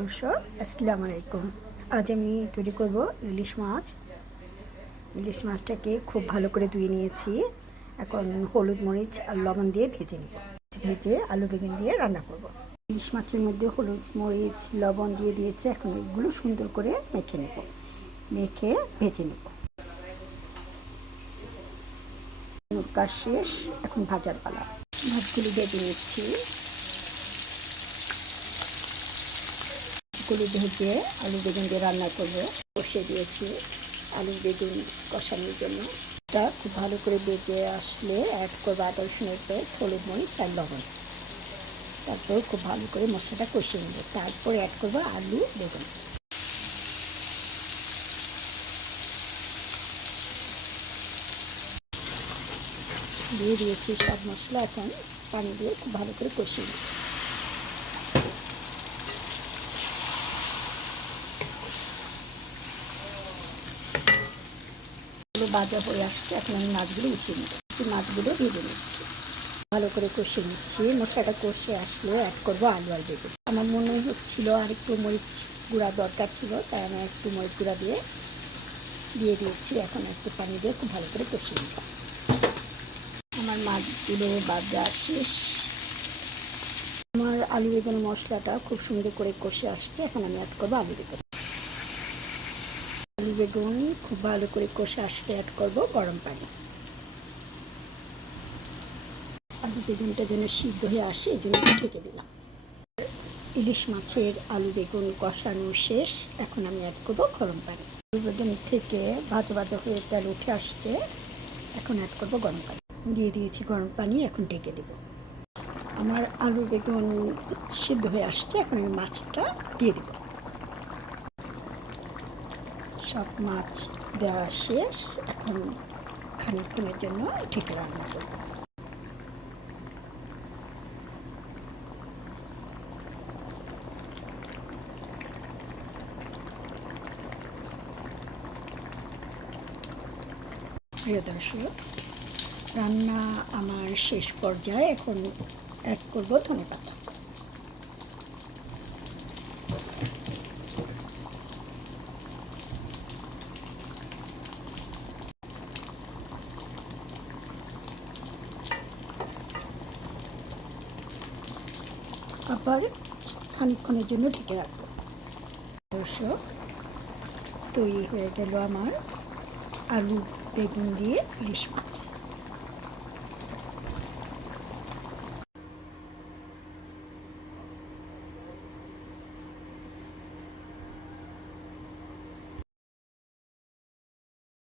দর্শক, আসসালামু আলাইকুম। আজ আমি তৈরি করব ইলিশ মাছ। ইলিশ মাছটাকে খুব ভালো করে ধুয়ে নিয়েছি। এখন হলুদ মরিচ আর লবণ দিয়ে ভেজে নেব। ভেজে আলু বেগুন দিয়ে রান্না করব। ইলিশ মাছের মধ্যে হলুদ মরিচ, লবণ দিয়ে দিয়েছি। এখন এগুলো সুন্দর করে মেখে নেব। মেখে ভেজে নেব। কাজ শেষ। এখন ভাজার পালা। মাছগুলি ভেজে নিচ্ছি। গুলি ভেজে আলু বেগুন দিয়ে রান্না করব। কষে দিয়েছি আলু বেগুন কষানোর জন্য। তা খুব ভালো করে বেজে আসলে অ্যাড করব আদা রসুনের পেস্ট, হলুদ মরিচ আর লবণ। তারপর খুব ভালো করে মশলাটা কষিয়ে নেব। তারপর অ্যাড করব আলু বেগুন। দিয়ে দিয়েছি সব মশলা এখন পানি দিয়ে খুব ভালো করে কষিয়ে নেব। এগুলো বাজা হয়ে আসছে, এখন আমি মাছগুলো উঠিয়ে এই মাছগুলো ভেজে নিচ্ছি। ভালো করে কষে নিচ্ছি। মশলাটা কষে আসলে অ্যাড করব আলু আর বেগুন। আমার মনে হচ্ছিল আর একটু মরিচ গুঁড়া দরকার ছিল, তাই আমি একটু মরিচ গুঁড়া দিয়ে দিয়ে দিয়েছি। এখন একটু পানি দিয়ে খুব ভালো করে কষে নিব। আমার মাছগুলো বাজা শেষ। আমার আলু বেগুন মশলাটা খুব সুন্দর করে কষে আসছে। এখন আমি অ্যাড করব আলু বেগুন। বেগুন খুব ভালো করে কষে আসলে অ্যাড করব, গরম পানি। আলু বেগুনটা যেন সিদ্ধ হয়ে আসে, এই জন্য ঢেকে দিলাম। ইলিশ মাছের আলু বেগুন কষানো শেষ, এখন আমি অ্যাড করব গরম পানি। আলু বেগুন থেকে ভাজা ভাজা হয়ে তেল উঠে আসছে, এখন অ্যাড করব গরম পানি। দিয়ে দিয়েছি গরম পানি, এখন ঢেকে দেব। আমার আলু বেগুন সিদ্ধ হয়ে আসছে, এখন আমি মাছটা দিয়ে দেবো। সব মাছ দেওয়া শেষ। এখন খানিকক্ষণের জন্য ঠিক রান্না করব। প্রিয় দর্শক, রান্না আমার শেষ পর্যায়ে এখন অ্যাড করব ধনে পাতা আবার খানিকক্ষণের জন্য ঢেকে রাখব। অবশ্য তৈরি হয়ে গেল আমার আলু, বেগুন দিয়ে ইলিশ মাছ।